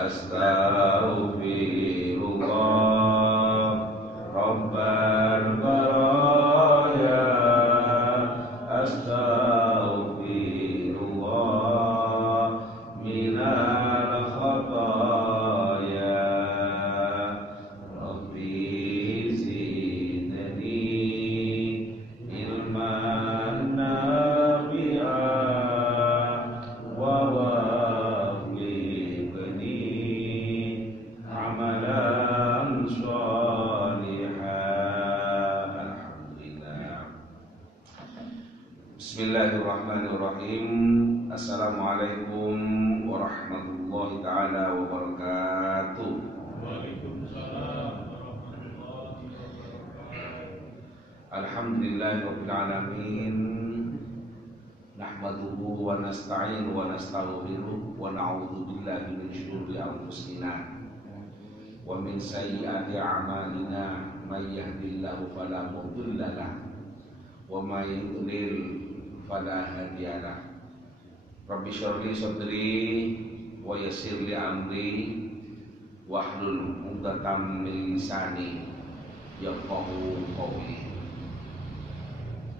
Astaghfirullah Rabbal baraya. Astaghfirullah minal khataya. Rabbi zidni ilman nafi'an wa waffiqni amalan shalihan. Alhamdulillah. Bismillahirrahmanirrahim. Assalamualaikum warahmatullahi taala wabarakatuh. Waalaikumsalam warahmatullahi wabarakatuh. Alhamdulillahirabbil alamin. Nahmaduhu wa nasta'inu wa nastaghfiruh wa na'udzu billahi min shururi anfusina wa min sayyiati a'malina. May yahdihillahu fala mudilla lahu wa may yudlil fala hadiya lahu. Rabbi shrah li sadri wa yassir li amri wahlul 'uqdatam min lisani yafqahu qawli.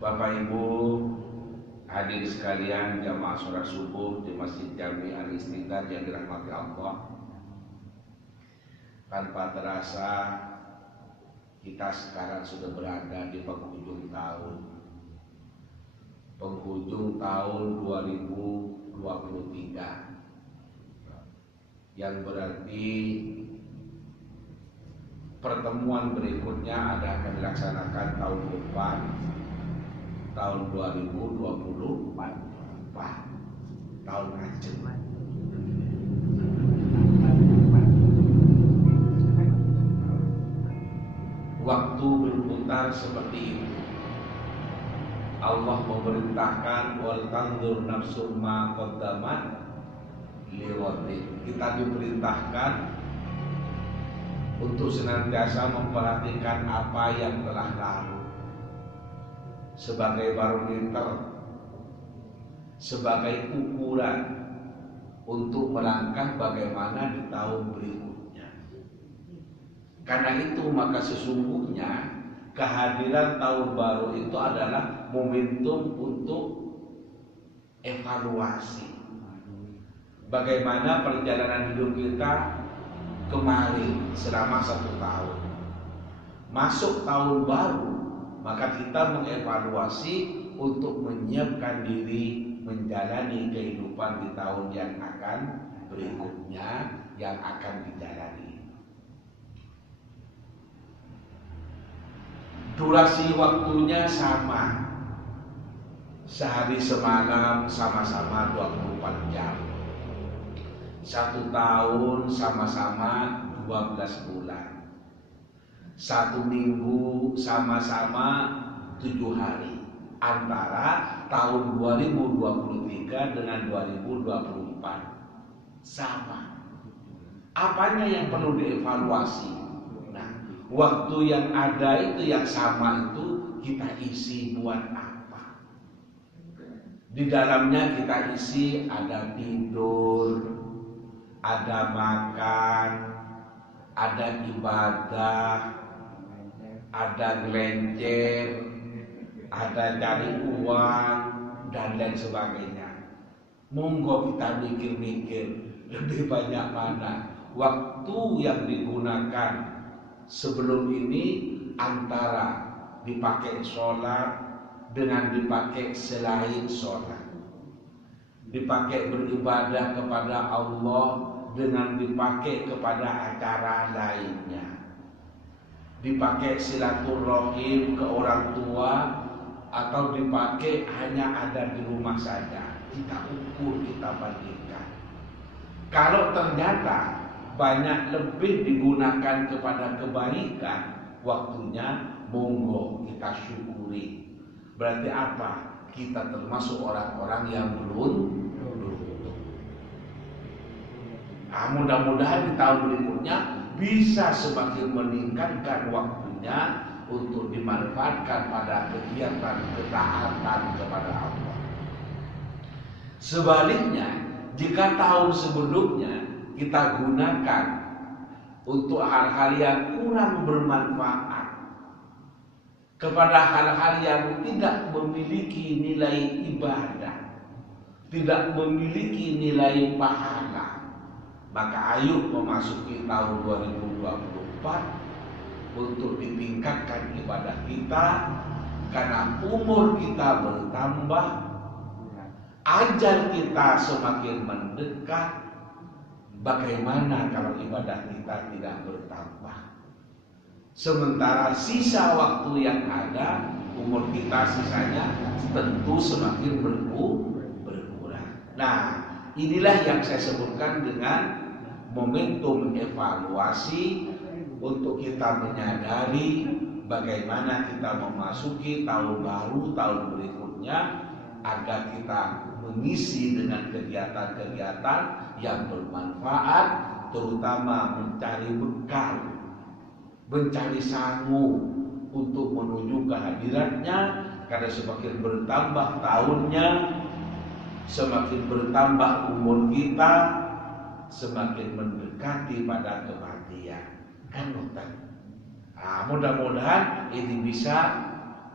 Bapak Ibu hadir sekalian jamaah sholat subuh di Masjid Jami Al-Istiqlal yang dirahmati Allah. Tanpa terasa kita sekarang sudah berada di penghujung tahun 2023, yang berarti pertemuan berikutnya akan dilaksanakan tahun depan, tahun 2024, tahun Ajeng. Waktu berputar seperti itu. Allah memerintahkan wal tanzur nafsum ma qaddamat lighadin. Kita diperintahkan untuk senantiasa memperhatikan apa yang telah lalu sebagai barometer, sebagai ukuran untuk melangkah bagaimana di tahun berikutnya. Karena itu maka sesungguhnya kehadiran tahun baru itu adalah momentum untuk evaluasi bagaimana perjalanan hidup kita kemarin selama 1 tahun. Masuk tahun baru, maka kita mengevaluasi untuk menyiapkan diri menjalani kehidupan di tahun yang akan berikutnya yang akan dijalani. Durasi waktunya sama, sehari semalam sama-sama 24 jam. 1 tahun sama-sama 12 bulan. 1 minggu sama-sama 7 hari. Antara tahun 2023 dengan 2024 sama. Apanya yang perlu dievaluasi? Waktu yang ada itu, yang sama itu kita isi buat apa? Di dalamnya kita isi ada tidur, ada makan, ada ibadah, ada gelencer, ada cari uang, dan lain sebagainya. Monggo kita mikir-mikir lebih banyak mana waktu yang digunakan sebelum ini antara dipakai sholat dengan dipakai selain sholat, dipakai beribadah kepada Allah dengan dipakai kepada acara lainnya, dipakai silaturahim ke orang tua atau dipakai hanya ada di rumah saja. Kita ukur, kita bandingkan. Kalau ternyata banyak lebih digunakan kepada kebaikan, waktunya monggo kita syukuri. Berarti apa? Kita termasuk orang-orang yang beruntung. Mudah-mudahan di tahun berikutnya bisa semakin meningkatkan waktunya untuk dimanfaatkan pada kegiatan ketaatan kepada Allah. Sebaliknya, jika tahun sebelumnya kita gunakan untuk hal-hal yang kurang bermanfaat, kepada hal-hal yang tidak memiliki nilai ibadah, tidak memiliki nilai pahala, maka ayo memasuki tahun 2024 untuk ditingkatkan ibadah kita, karena umur kita bertambah, ajal kita semakin mendekat. Bagaimana kalau ibadah kita tidak bertambah? Sementara sisa waktu yang ada, umur kita sisanya tentu semakin berkurang. Nah, inilah yang saya sebutkan dengan momentum evaluasi untuk kita menyadari bagaimana kita memasuki tahun baru, tahun berikutnya, agar kita mengisi dengan kegiatan-kegiatan yang bermanfaat, terutama mencari bekal, mencari sangu untuk menuju kehadiratnya, karena semakin bertambah tahunnya, semakin bertambah umur kita, semakin mendekati pada kematian. Kan mudah-mudahan ini bisa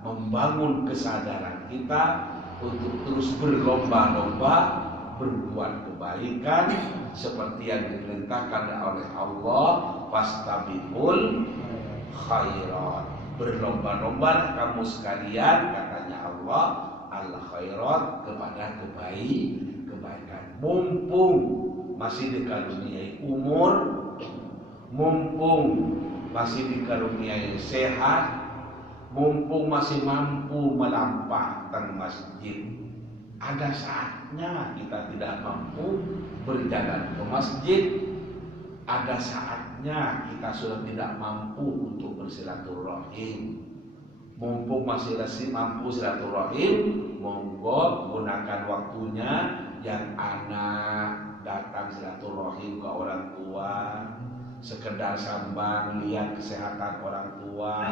membangun kesadaran kita untuk terus berlomba-lomba berbuat kebaikan seperti yang diperintahkan oleh Allah, fastabiqul khairat. Berlomba-lomba kamu sekalian, katanya Allah, al khairat, kepada kebaikan. Mumpung masih dikaruniai umur, mumpung masih dikaruniai sehat, mumpung masih mampu melampahkan masjid. Ada saatnya kita tidak mampu berjalan ke masjid, ada saatnya kita sudah tidak mampu untuk bersilaturahim. Mumpung masih mampu silaturahim, monggo gunakan waktunya. Yang anak datang silaturahim ke orang tua, sekedar sambil lihat kesehatan orang tua.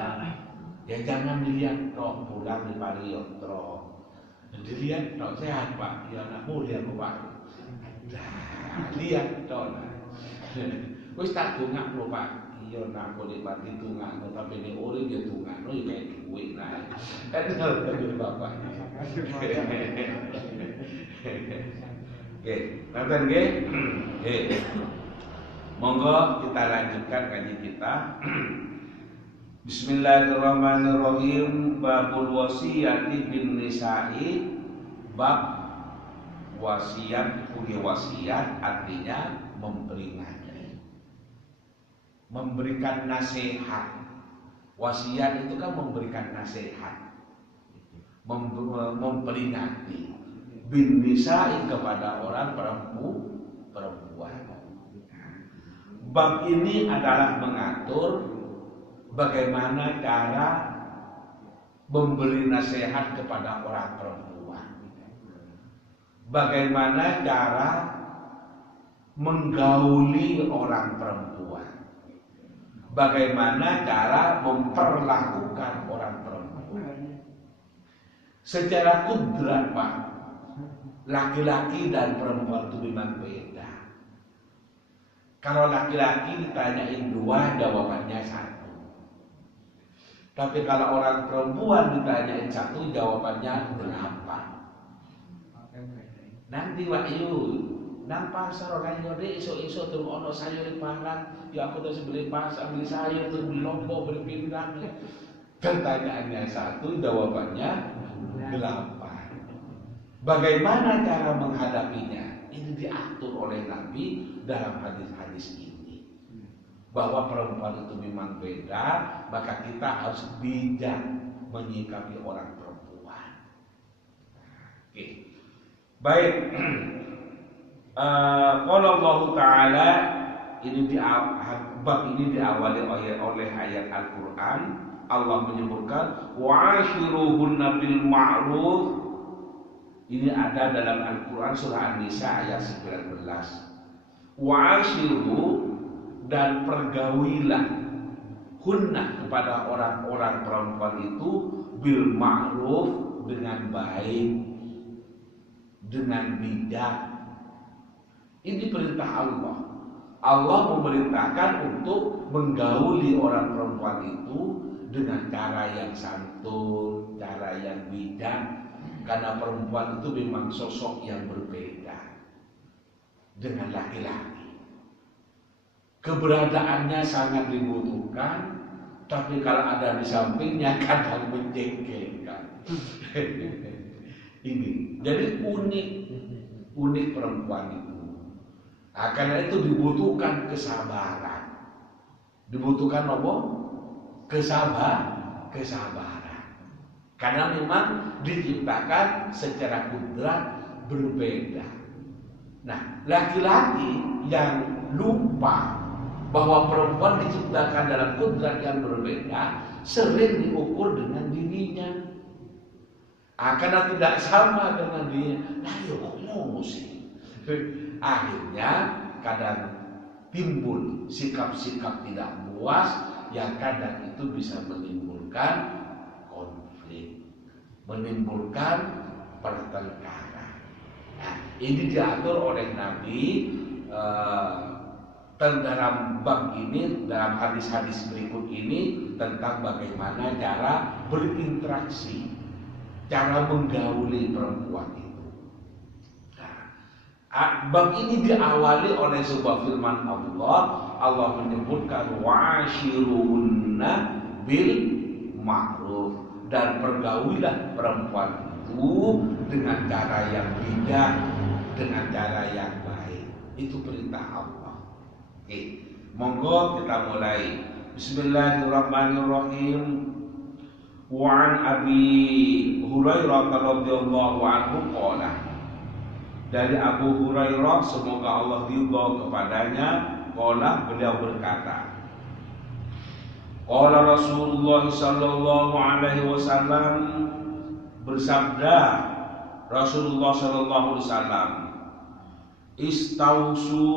Ya jangan dilihat tok pulang di Pariotro, dilihat tok sehat Pak, ya anakmu lihat Pak, lihat tok. Wis tak tungak lho Pak, iya nak boleh bagi tungak, tapi ini orang dia tungak, no kayak duit nah. Kan dari bapak. Oke, nonton nggih? Monggo kita lanjutkan kaji kita. Bismillahirrahmanirrahim. Babul wasiyati bin nisa'i. Bab wasiat, wasiat artinya memperingati, memberikan nasihat. Wasiat itu kan memberikan nasihat, memperingati. Bin nisa'i kepada orang perempuan. Bab ini adalah mengatur bagaimana cara memberi nasihat kepada orang perempuan, bagaimana cara menggauli orang perempuan, bagaimana cara memperlakukan orang perempuan. Secara kudrat Pak, laki-laki dan perempuan itu memang beda. Kalau laki-laki ditanyain dua, jawabannya satu. Tapi kalau orang perempuan ditanyain satu, jawabannya 8. Nanti Wahyu, nampak sarong nyode iso-iso terus ono sayur di palang, ya aku terus beli pasar, beli sayur, terus beli lombok, beli pindang. Pertanyaannya satu, jawabannya 8. Bagaimana cara menghadapinya? Ini diatur oleh Nabi dalam hadis-hadis ini, bahwa perempuan itu memang beda, maka kita harus bijak menyikapi orang perempuan. Oke. Baik. Kalau Allah Ta'ala ini bab ini diawali oleh ayat Al-Quran. Allah menyebutkan wa'ashiruhunna bil ma'ruf. Ini ada dalam Al-Quran surah An-Nisa ayat 19. Wa'ashiru, dan pergaulilah hunna kepada orang-orang perempuan itu bil ma'ruf, dengan baik, dengan bijak. Ini perintah Allah. Allah memerintahkan untuk menggauli orang perempuan itu dengan cara yang santun, cara yang bijak, karena perempuan itu memang sosok yang berbeda dengan laki-laki. Keberadaannya sangat dibutuhkan, tapi kalau ada di sampingnya kadang menjengkelkan. Ini jadi unik perempuan itu. Nah, karena itu dibutuhkan kesabaran. Dibutuhkan apa? Kesabaran. Karena memang diciptakan secara kudrat berbeda. Nah, laki-laki yang lupa bahwa perempuan diciptakan dalam kudrat yang berbeda sering diukur dengan dirinya. Karena tidak sama dengan dia. Nah, ya kok mau sih? Akhirnya kadang timbul sikap-sikap tidak puas yang kadang itu bisa menimbulkan konflik, menimbulkan pertengkaran. Nah, ini diatur oleh Nabi dalam bab ini, dalam hadis-hadis berikut ini tentang bagaimana cara berinteraksi, cara menggauli perempuan itu. Bab ini diawali oleh sebuah firman Allah. Allah menyebutkan wa'ashiruhunna bil ma'ruf, dan pergaulilah perempuan itu dengan cara yang bijak, dengan cara yang baik. Itu perintah Allah. Oke, monggo kita mulai. Bismillahirrahmanirrahim. Wa an Abi Hurairah radhiyallahu anhu qala, dari Abu Hurairah semoga Allah ridha kepadanya, qala, beliau berkata, qala Rasulullah sallallahu alaihi wasallam, bersabda Rasulullah sallallahu alaihi wasallam, istausu,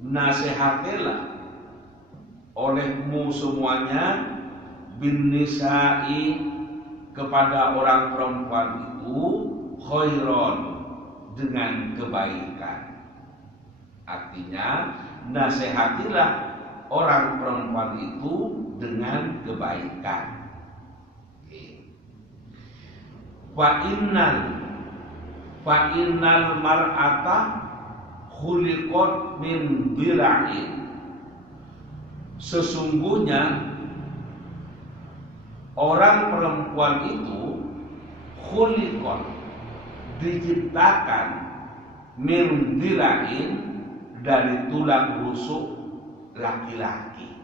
nasihatilah olehmu semuanya, bin nisa'i, kepada orang perempuan itu, khairon, dengan kebaikan. Artinya nasihatilah orang perempuan itu dengan kebaikan. Fa innal mar'ata khuliqat min dhila'in, sesungguhnya orang perempuan itu khuliqat, diciptakan, min dhila'in, dari tulang rusuk laki-laki,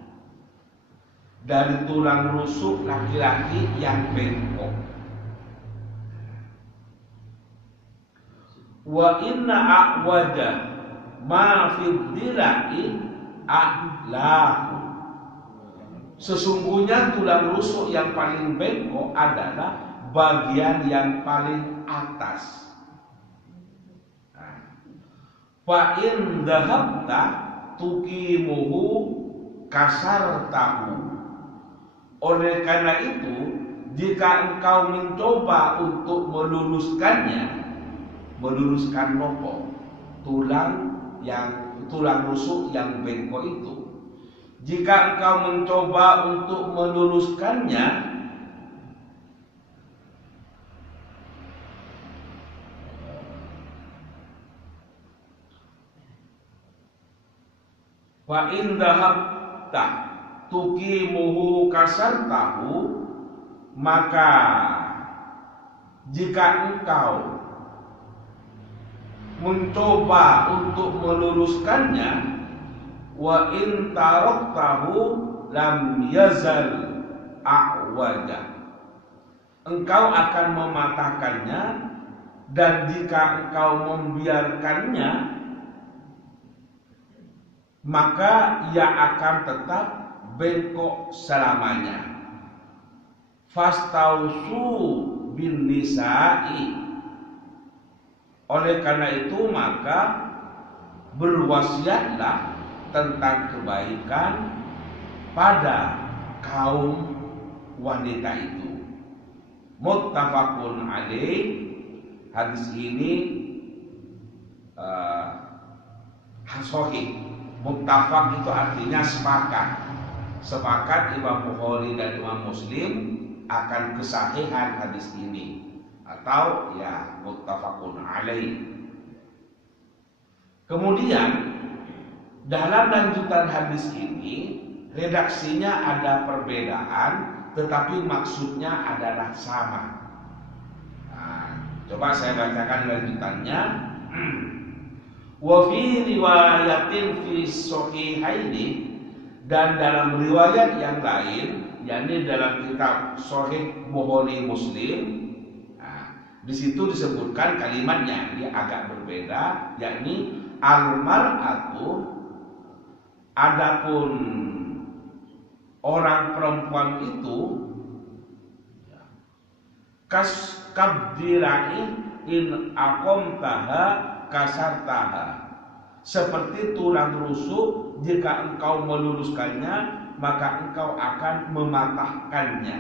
dari tulang rusuk laki-laki yang bengkok. Wa inna a'waja ma fi dhila'in a'lahu, sesungguhnya tulang rusuk yang paling bengkok adalah bagian yang paling atas. Fa in dhahabta tuqimuhu kasartahu, oleh karena itu jika engkau mencoba untuk meluruskan nopo, tulang rusuk yang bengkok itu, jika engkau mencoba untuk meluruskannya, wa in dhahabta tuqimuhu kasartahu, maka jika engkau mencoba untuk meluruskannya, wa in taraktahu lam yazal a'waja, engkau akan mematahkannya, dan jika engkau membiarkannya, maka ia akan tetap bengkok selamanya. Fastausu bin nisa'i, oleh karena itu maka berwasiatlah tentang kebaikan pada kaum wanita itu. Muttafaqun alaih, hadis ini sahih. Muttafaq itu artinya sepakat. Sepakat Imam Bukhari dan Imam Muslim akan kesahihan hadis ini, atau ya muttafaqun alaih. Kemudian dalam lanjutan hadis ini redaksinya ada perbedaan, tetapi maksudnya adalah sama. Nah, coba saya bacakan lanjutannya. Wa fi riwayatin fi sahihaini, dan dalam riwayat yang lain, yakni dalam kitab Sahih Bukhari Muslim, nah, di situ disebutkan kalimatnya dia agak berbeda, yakni al-mar'atu, adapun orang perempuan itu kabdirai in aqamtaha kasartaha, seperti tulang rusuk, jika engkau meluruskannya maka engkau akan mematahkannya.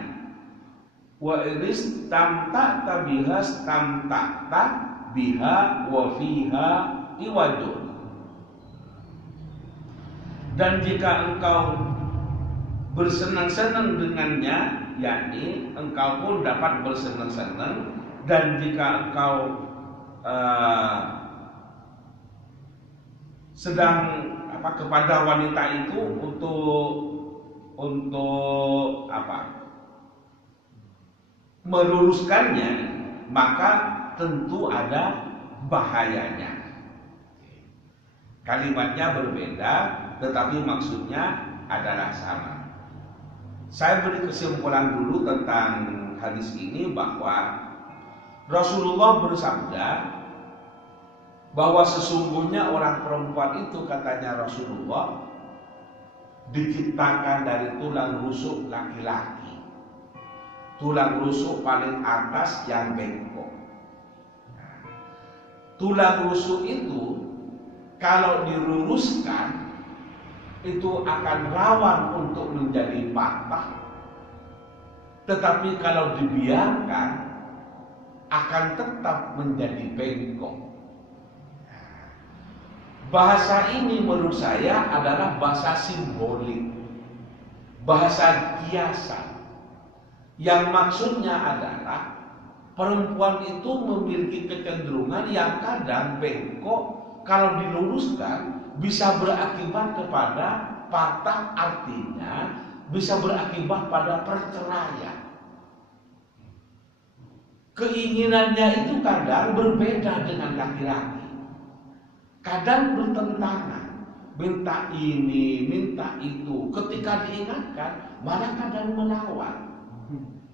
Wa iris tamta'ta biha tamta'ta biha wa fiha iwajun, dan jika engkau bersenang-senang dengannya, yakni engkau pun dapat bersenang-senang, dan jika engkau sedang kepada wanita itu untuk meluruskannya, maka tentu ada bahayanya. Kalimatnya berbeda, tetapi maksudnya adalah sama. Saya beri kesimpulan dulu tentang hadis ini, bahwa Rasulullah bersabda bahwa sesungguhnya orang perempuan itu, katanya Rasulullah, diciptakan dari tulang rusuk laki-laki. Tulang rusuk paling atas yang bengkok. Tulang rusuk itu kalau diluruskan itu akan rawan untuk menjadi patah, tetapi kalau dibiarkan akan tetap menjadi bengkok. Bahasa ini menurut saya adalah bahasa simbolik, bahasa kiasan, yang maksudnya adalah perempuan itu memiliki kecenderungan yang kadang bengkok, kalau diluruskan bisa berakibat kepada patah, artinya bisa berakibat pada perceraian. Keinginannya itu kadang berbeda dengan laki-laki, kadang bertentangan, minta ini, minta itu. Ketika diingatkan, malah kadang melawan.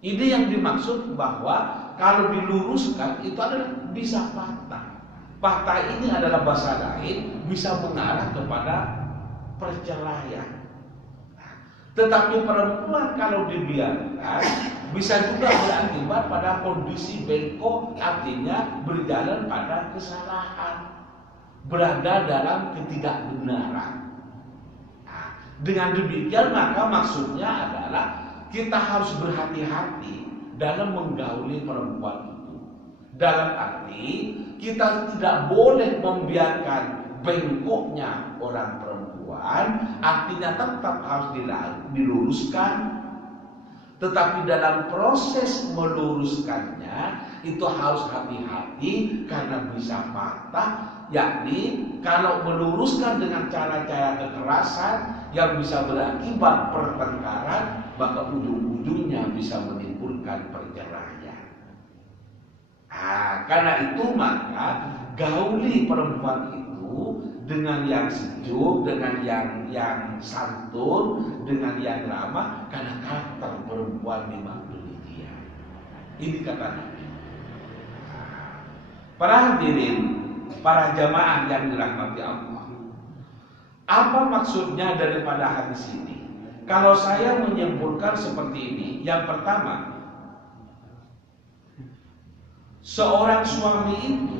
Ini yang dimaksud bahwa kalau diluruskan itu adalah bisa patah. Patah ini adalah bahasa lain, bisa mengarah kepada perceraian. Tetapi perempuan kalau dibiarkan bisa juga berakibat pada kondisi bengkok, artinya berjalan pada kesalahan, berada dalam ketidakbenaran. Nah, dengan demikian maka maksudnya adalah kita harus berhati-hati dalam menggauli perempuan itu. Dalam arti kita tidak boleh membiarkan bengkoknya orang perempuan, artinya tetap harus diluruskan. Tetapi dalam proses meluruskannya itu harus hati-hati karena bisa patah, yakni kalau meluruskan dengan cara-cara kekerasan yang bisa berakibat pertengkaran, maka ujung-ujungnya bisa menimbulkan perceraian. Karena itu maka gauli perempuan itu dengan yang sejuk, dengan yang santun, dengan yang ramah, karena karakter perempuan memang demikian. Ini kata Nabi. Para hadirin, para jamaah yang dirahmati Allah, apa maksudnya daripada hadis ini? Kalau saya menyimpulkan seperti ini, yang pertama, seorang suami itu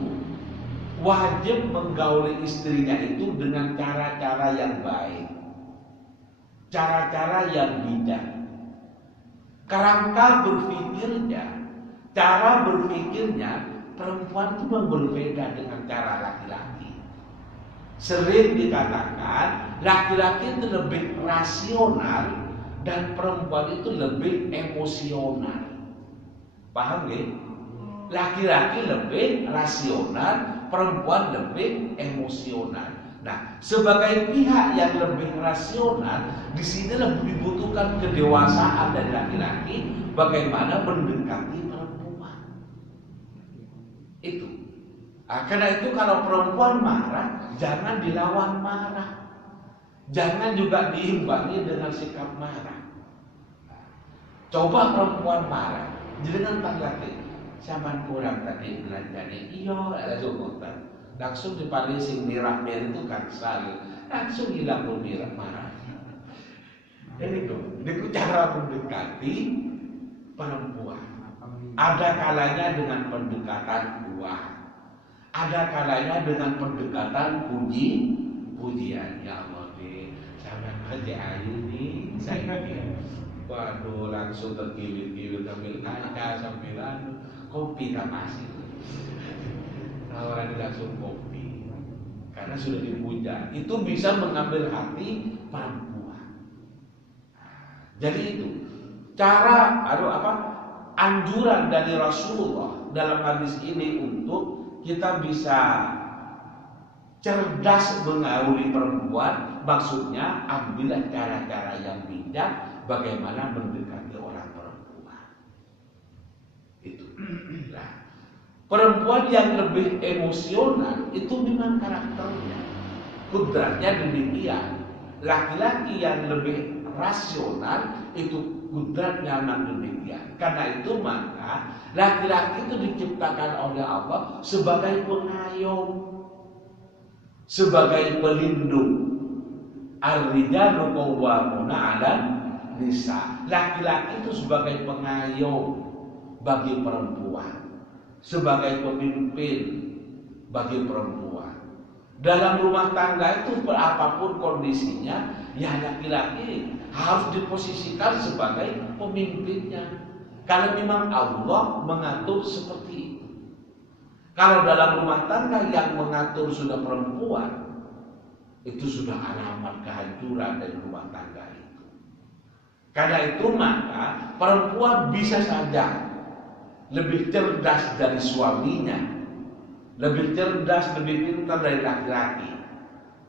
wajib menggauli istrinya itu dengan cara-cara yang baik, cara-cara yang bijak. Kerangka berpikirnya, cara berpikirnya perempuan itu berbeda dengan cara laki-laki. Sering dikatakan laki-laki itu lebih rasional dan perempuan itu lebih emosional. Paham nggih? Laki-laki lebih rasional, perempuan lebih emosional. Nah, sebagai pihak yang lebih rasional, di sini lebih dibutuhkan kedewasaan dari laki-laki bagaimana mendekati perempuan. Itu. Nah, karena itu kalau perempuan marah, jangan dilawan marah. Jangan juga diimbangi dengan sikap marah. Coba perempuan marah, jangan tanggati. Zaman kurang tadi belanjanya, iya langsung dipanggil sing mirah-mirah itu kan sekali, langsung hilang mirah marah. Ini tuh, itu cara mendekati perempuan. Ada kalanya dengan pendekatan buah, ada kalanya dengan pendekatan pujian. Ya Allah, sama aja ayu nih, saya waduh langsung terkilir-kilir sambil kaca sambil kopi tak masih. Tawaran langsung kopi karena sudah dipuja. Itu bisa mengambil hati perempuan. Jadi itu cara anjuran dari Rasulullah dalam hadis ini untuk kita bisa cerdas mengauli perempuan. Maksudnya ambillah cara-cara yang bijak bagaimana mendekati orang perempuan. Itu. Nah, perempuan yang lebih emosional itu memang karakternya, kudratnya demikian. Laki-laki yang lebih rasional itu kudratnya memang demikian. Karena itu maka laki-laki itu diciptakan oleh Allah sebagai pengayom, sebagai pelindung. Ar-rijalu qawwamuna 'alan nisa. Laki-laki itu sebagai pengayom bagi perempuan, sebagai pemimpin bagi perempuan. Dalam rumah tangga itu apapun kondisinya, ya laki-laki harus diposisikan sebagai pemimpinnya. Karena memang Allah mengatur seperti itu. Kalau dalam rumah tangga yang mengatur sudah perempuan, itu sudah alamat kehancuran dari rumah tangga itu. Karena itu maka perempuan bisa saja lebih cerdas dari suaminya, lebih cerdas, lebih pintar dari laki-laki.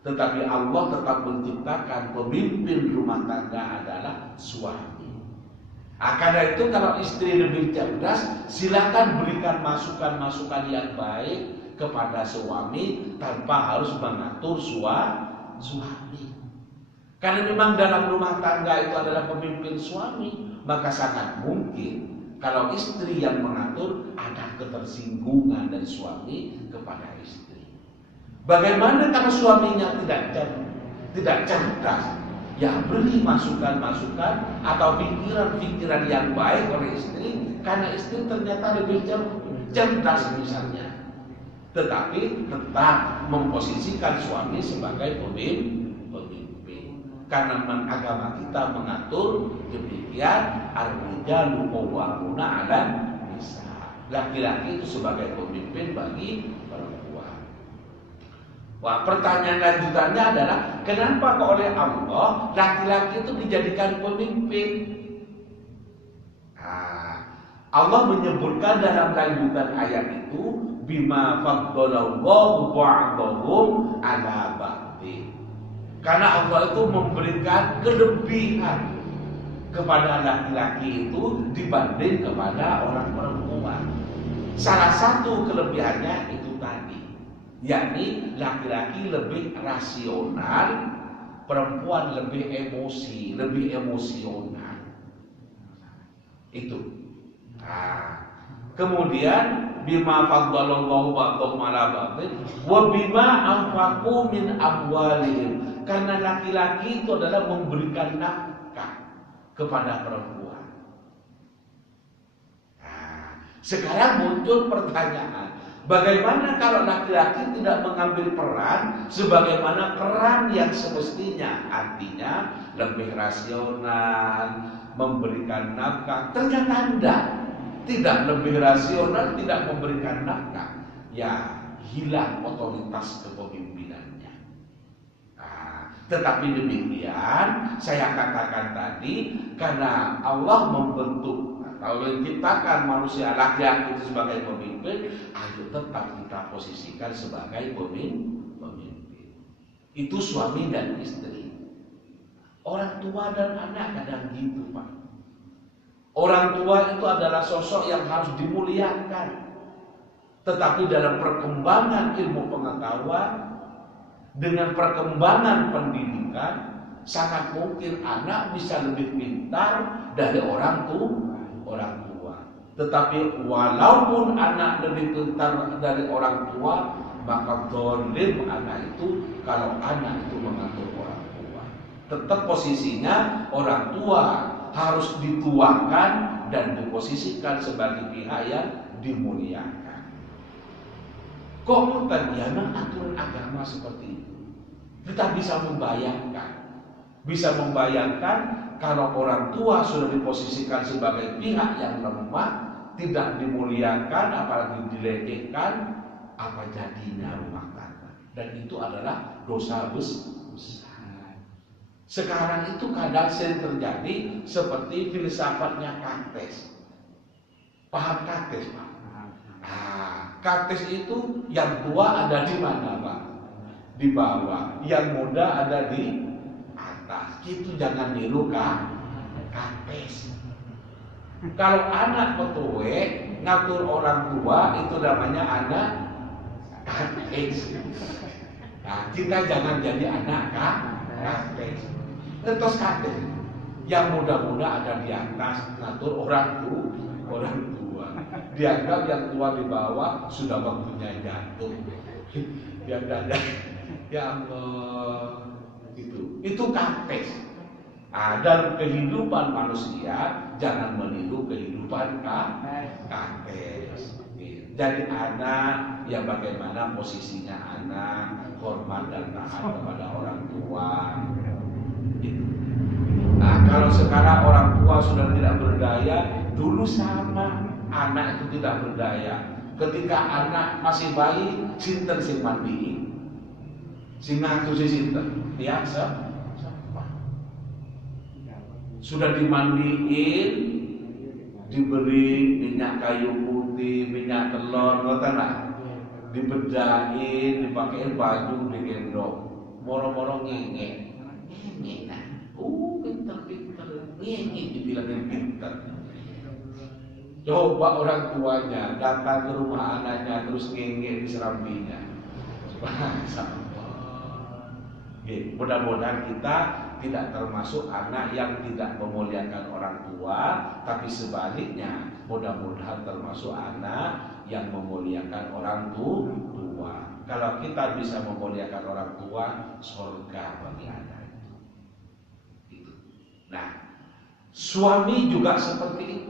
Tetapi Allah tetap menciptakan pemimpin rumah tangga adalah suami. Karena itu kalau istri lebih cerdas, silakan berikan masukan-masukan yang baik kepada suami tanpa harus mengatur suami. Karena memang dalam rumah tangga itu adalah pemimpin suami, maka sangat mungkin kalau istri yang mengatur ada ketersinggungan dari suami kepada istri. Bagaimana kalau suaminya tidak cerdas? Ya beri masukan-masukan atau pikiran-pikiran yang baik oleh istri, karena istri ternyata lebih cerdas misalnya. Tetapi tetap memposisikan suami sebagai pemimpin. Karena agama kita mengatur demikian, ar-rijalu qawwamuna 'alan nisa. Laki-laki itu sebagai pemimpin bagi perempuan. Wah, pertanyaan lanjutannya adalah kenapa kok oleh Allah laki-laki itu dijadikan pemimpin? Allah menyebutkan dalam lanjutan ayat itu bima faddalallahu ba'dahum 'ala ba'din. Karena Allah itu memberikan kelebihan kepada laki-laki itu dibanding kepada orang perempuan. Salah satu kelebihannya itu tadi, yakni laki-laki lebih rasional, perempuan lebih emosi, lebih emosional. Itu. Kemudian bima faddalallahu ba'dahum 'ala ba'din wa bima anfaqu min amwalihim. Karena laki-laki itu adalah memberikan nafkah kepada perempuan. Sekarang muncul pertanyaan, bagaimana kalau laki-laki tidak mengambil peran sebagaimana peran yang semestinya? Artinya lebih rasional, memberikan nafkah. Ternyata tidak lebih rasional, tidak memberikan nafkah, ya hilang otoritas kepemimpinannya. Tetapi demikian, saya katakan tadi, karena Allah membentuk atau menciptakan manusia laki-laki itu sebagai pemimpin, ayo tetap kita posisikan sebagai pemimpin. Itu suami dan istri. Orang tua dan anak kadang gitu, Pak. Orang tua itu adalah sosok yang harus dimuliakan. Tetapi dalam perkembangan ilmu pengetahuan, dengan perkembangan pendidikan, sangat mungkin anak bisa lebih pintar dari orang tua. Tetapi walaupun anak lebih pintar dari orang tua, maka dolim anak itu kalau anak itu mengatur orang tua. Tetap posisinya orang tua harus dituakan dan diposisikan sebagai pihak yang dimuliakan. Kok memang aturan agama seperti itu? Kita bisa membayangkan kalau orang tua sudah diposisikan sebagai pihak yang lemah, tidak dimuliakan, apalagi dilecehkan, apa jadinya rumah tangga? Dan itu adalah dosa besar. Sekarang itu kadang sering terjadi seperti filsafatnya Kartes. Paham Kartes, Pak? Kartes itu yang tua ada di mana, Pak? Di bawah. Yang muda ada di atas. Itu jangan niru Kartes. Kalau anak petuwe ngatur orang tua, itu namanya anak Kartes. Nah, kita jangan jadi anak Kartes. Terus Kartes. Yang muda-muda ada di atas ngatur orang tua. Dianggap yang tua di bawah sudah waktunya jatuh. Dia ada, ya Allah, itu Kartes. Dalam kehidupan manusia jangan meniru kehidupan Kartes. Jadi anak, ya bagaimana posisinya anak, hormat dan taat kepada orang tua. Nah, kalau sekarang orang tua sudah tidak berdaya, dulu sama. Anak itu tidak berdaya. Ketika anak masih bayi, sinten sing mandiin? Sing ngatur si sinten? Ya, siapa? Sudah dimandiin, diberi minyak kayu putih, minyak telur, ngoten lah. Dibedain, dipakein baju, digendong. Moro-moro ngenge. Pinter-pinter. Ngenge dibilangin pinter. Coba orang tuanya datang ke rumah anaknya terus ngenge di serambinya. Mudah-mudahan kita tidak termasuk anak yang tidak memuliakan orang tua, tapi sebaliknya mudah-mudahan termasuk anak yang memuliakan orang tua. Kalau kita bisa memuliakan orang tua, surga bagi anak itu. Nah, suami juga seperti itu.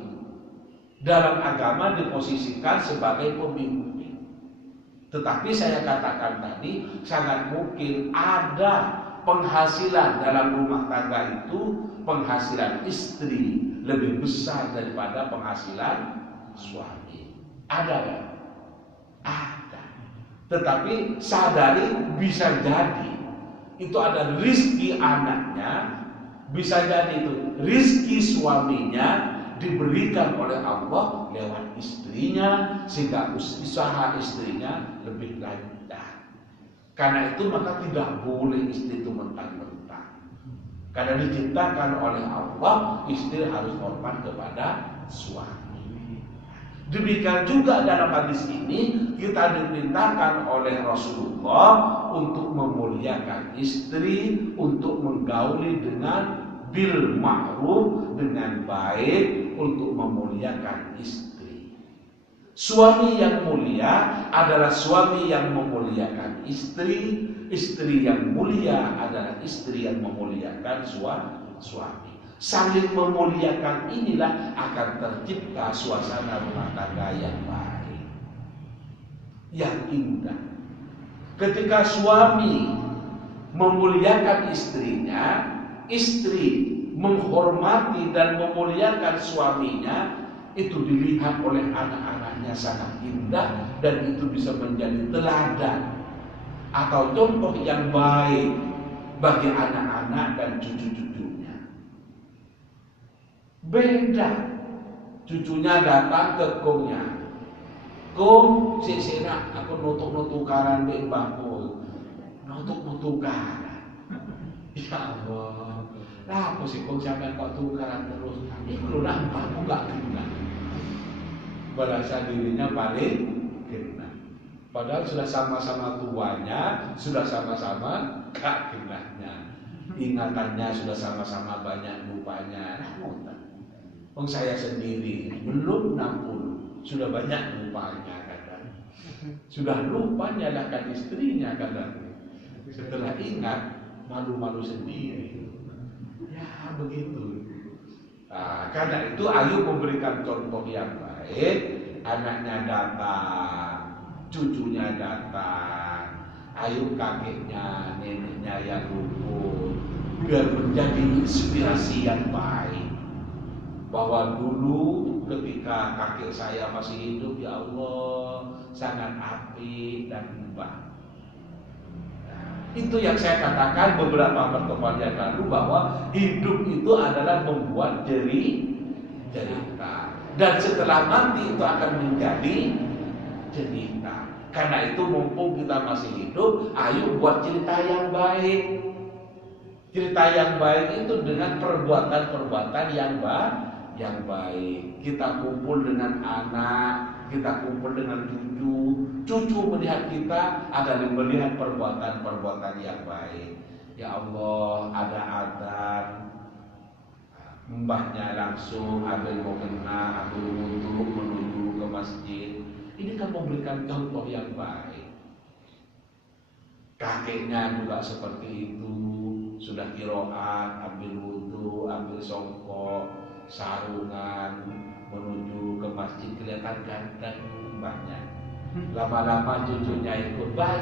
Dalam agama diposisikan sebagai pemimpin. Tetapi saya katakan tadi, sangat mungkin ada penghasilan dalam rumah tangga itu, penghasilan istri lebih besar daripada penghasilan suami. Ada kan? Ada. Tetapi sadari bisa jadi itu ada rizki anaknya, bisa jadi itu rizki suaminya diberikan oleh Allah lewat istrinya, sehingga usaha istrinya lebih lancar. Karena itu maka tidak boleh istri itu mentang-mentang. Karena diciptakan oleh Allah, istri harus hormat kepada suami. Demikian juga dalam hadis ini kita diperintahkan oleh Rasulullah untuk memuliakan istri, untuk menggauli dengan bil ma'ruf, dengan baik, untuk memuliakan istri. Suami yang mulia adalah suami yang memuliakan istri. Istri yang mulia adalah istri yang memuliakan suami. Saling memuliakan inilah akan tercipta suasana rumah tangga yang baik, yang indah. Ketika suami memuliakan istrinya, istri menghormati dan memuliakan suaminya, itu dilihat oleh anak-anaknya sangat indah, dan itu bisa menjadi teladan atau contoh yang baik bagi anak-anak dan cucu-cucunya. Beda. Cucunya datang ke kumnya. Kum, sisina aku nutuk-nutukaran mbek mbahku. Nutuk-nutukaran. Ya Allah. Lah aku sih kum sampean kok tukaran terus. Iku lho mbahku gak kena. Merasa dirinya paling kena. Padahal sudah sama-sama tuanya, sudah sama-sama gak kenanya. Ingatannya sudah sama-sama banyak, lupanya. Nah, saya sendiri belum 60, sudah banyak lupanya kadang. Sudah lupa nyalakan istrinya kadang. Setelah ingat, malu-malu sendiri. Ya begitu. Nah, karena itu ayo memberikan contoh yang baik. Anaknya datang, cucunya datang, ayo kakeknya, neneknya yang rukun, biar menjadi inspirasi yang baik. Bahwa dulu ketika kakek saya masih hidup, ya Allah, sangat apik dan mubah. Itu yang saya katakan beberapa pertemuan yang lalu, bahwa hidup itu adalah membuat cerita, dan setelah mati itu akan menjadi cerita. Karena itu mumpung kita masih hidup, ayo buat cerita yang baik. Cerita yang baik itu dengan perbuatan-perbuatan yang baik. Kita kumpul dengan anak, kita kumpul dengan cucu melihat kita akan melihat perbuatan-perbuatan yang baik. Ya Allah, ada adzan, mbahnya langsung ambil mukena, ambil wudu, menuju ke masjid. Ini kan memberikan contoh yang baik. Kakeknya juga seperti itu, sudah qiraat, ambil wudu, ambil songkok, sarungan, menuju ke masjid, kelihatan ganteng mbahnya. Lama-lama cucunya ikut bah.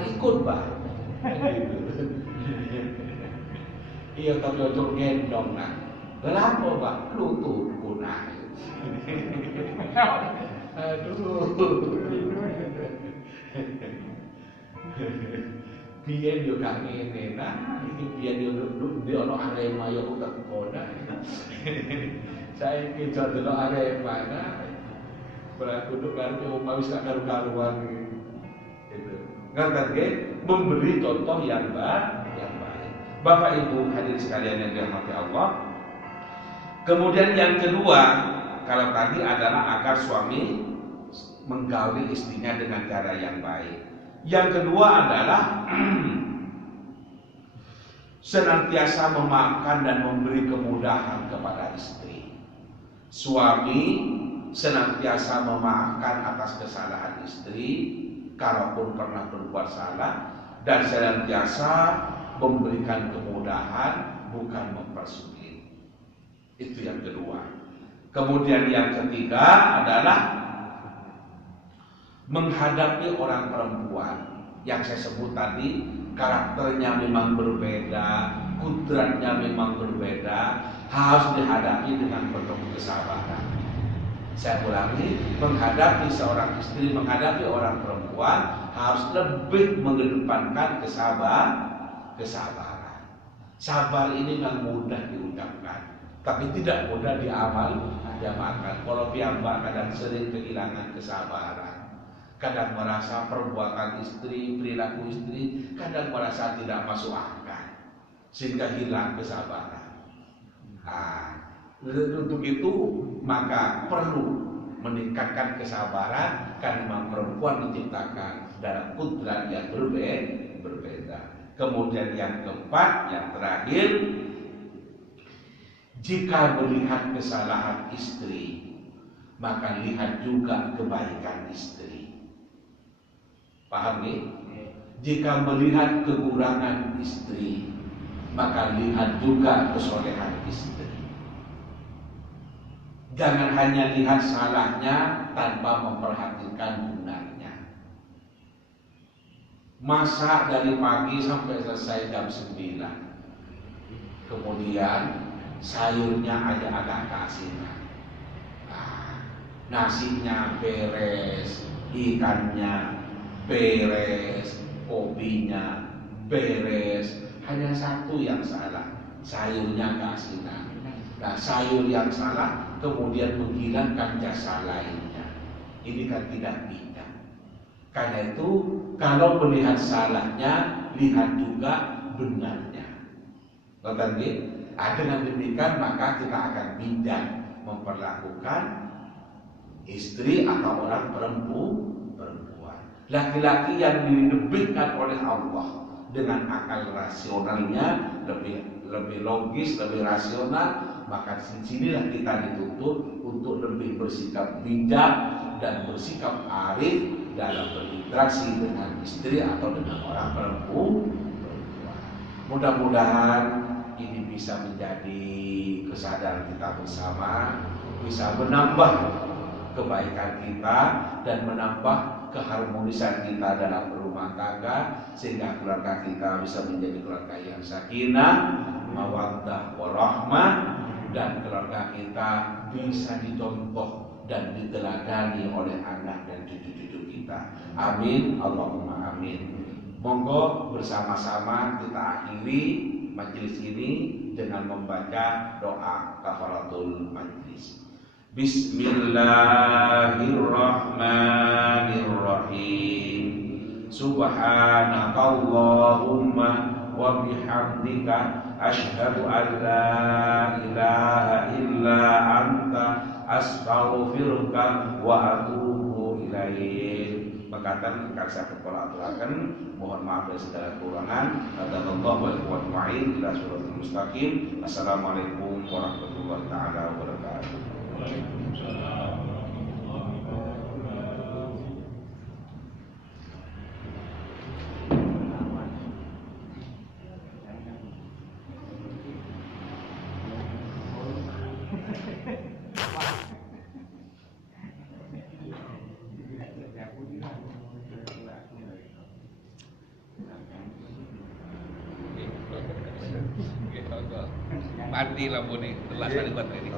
Iya, tapi ojo gendong nah. Berapa bah? Lutut punah. Aduh. Biyen yo gak ngene nah, iki biyen yo di ono Arema yo utek kono. Saya ingin delok Arema nah. Berkuduk karo omah wis gak karu-karuan gitu. Ngaten nggih, memberi contoh yang baik. Bapak Ibu hadirin sekalian yang dirahmati Allah. Kemudian yang kedua, kalau tadi adalah agar suami menggauli istrinya dengan cara yang baik. Yang kedua adalah senantiasa memaafkan dan memberi kemudahan kepada istri. Suami senantiasa memaafkan atas kesalahan istri kalaupun pernah berbuat salah, dan senantiasa memberikan kemudahan, bukan mempersulit. Itu yang kedua. Kemudian yang ketiga adalah menghadapi orang perempuan yang saya sebut tadi, karakternya memang berbeda, kudratnya memang berbeda, harus dihadapi dengan penuh kesabaran. Saya ulangi, menghadapi seorang istri, menghadapi orang perempuan harus lebih mengedepankan kesabaran. Sabar ini memang mudah diucapkan, tapi tidak mudah diamalkan. Kalau piyambak kadang sering kehilangan kesabaran, kadang merasa perbuatan istri, perilaku istri, kadang merasa tidak masuk akal, sehingga hilang kesabaran. Untuk itu maka perlu meningkatkan kesabaran, karena perempuan diciptakan dalam kudrat yang berbeda. Kemudian yang keempat, yang terakhir, jika melihat kesalahan istri, maka lihat juga kebaikan istri. Paham nih? Jika melihat kekurangan istri, maka lihat juga kesolehan istri. Jangan hanya lihat salahnya tanpa memperhatikan benarnya. Masak dari pagi sampai selesai jam 9. Kemudian sayurnya agak keasinan. Nasinya beres, ikannya beres, kopinya beres. Hanya satu itu yang salah, sayurnya keasinan. Nah, sayur yang salah kemudian menghilangkan jasa lainnya. Ini kan tidak bijak. Karena itu kalau melihat salahnya, lihat juga benarnya. Dengan demikian maka kita akan bijak memperlakukan istri atau orang perempuan. Laki-laki yang dilebihkan oleh Allah dengan akal rasionalnya lebih logis, lebih rasional, maka sinilah kita dituntut untuk lebih bersikap bijak dan bersikap arif dalam berinteraksi dengan istri atau dengan orang perempuan. Mudah-mudahan ini bisa menjadi kesadaran kita bersama, bisa menambah kebaikan kita dan menambah keharmonisan kita dalam berumah tangga, sehingga keluarga kita bisa menjadi keluarga yang sakinah, mawaddah warahmah, dan keluarga kita bisa dicontoh dan diteladani oleh anak dan cucu-cucu kita. Amin, Allahumma amin. Monggo bersama-sama kita akhiri majelis ini dengan membaca doa kafaratul majelis. Bismillahirrahmanirrahim. Subhanakallahumma wa bihamdika asyhadu an la ilaha illa anta astaghfiruka wa atubu ilaik. Makatan kaksa kepala aturakan, mohon maaf dari segala kekurangan. Hadallahu wa mu'in ila suratul mustaqim. Assalamualaikum warahmatullahi taala wabarakatuh. Waalaikumsalam warahmatullahi Mati lampu nih, telah tadi buat ini.